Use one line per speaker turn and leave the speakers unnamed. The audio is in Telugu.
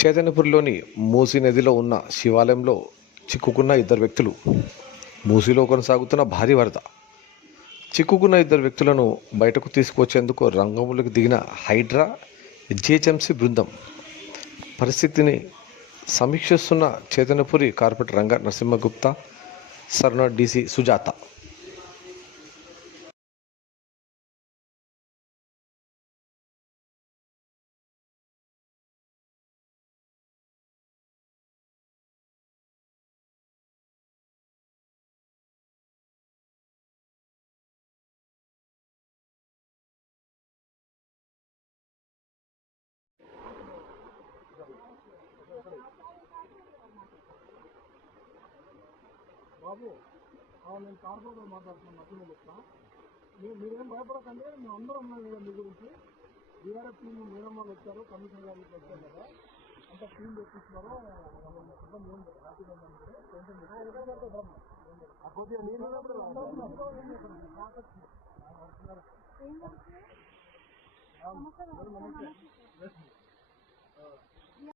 చైతన్యపూర్లోని మూసీ నదిలో ఉన్న శివాలయంలో చిక్కుకున్న ఇద్దరు వ్యక్తులు మూసీలో కొనసాగుతున్న భారీ వరద. చిక్కుకున్న ఇద్దరు వ్యక్తులను బయటకు తీసుకొచ్చేందుకు రంగంలోకి దిగిన హైడ్రా జిహెచ్ఎంసీ బృందం పరిస్థితిని సమీక్షిస్తున్న చైతన్యపురి కార్పొరేటర్ రంగ నరసింహగుప్తా సరణ డీసీ సుజాత.
బాబు నేను కార్పొరేటర్ మాట్లాడుతున్నాను నచ్చిన చెప్తా. మీరు మీరేం భయపడకండి మేము అందరం ఉన్నాం కదా మీ గురించి. బీఆర్ఎఫ్ టీం మేడం వాళ్ళు వచ్చారు కమిషనర్ గారు వచ్చారు కదా. అంత టీం తెప్పిస్తున్నారు ఏం లేదు హ్యాపీగా. టెన్షన్ లేదు. ఒకటే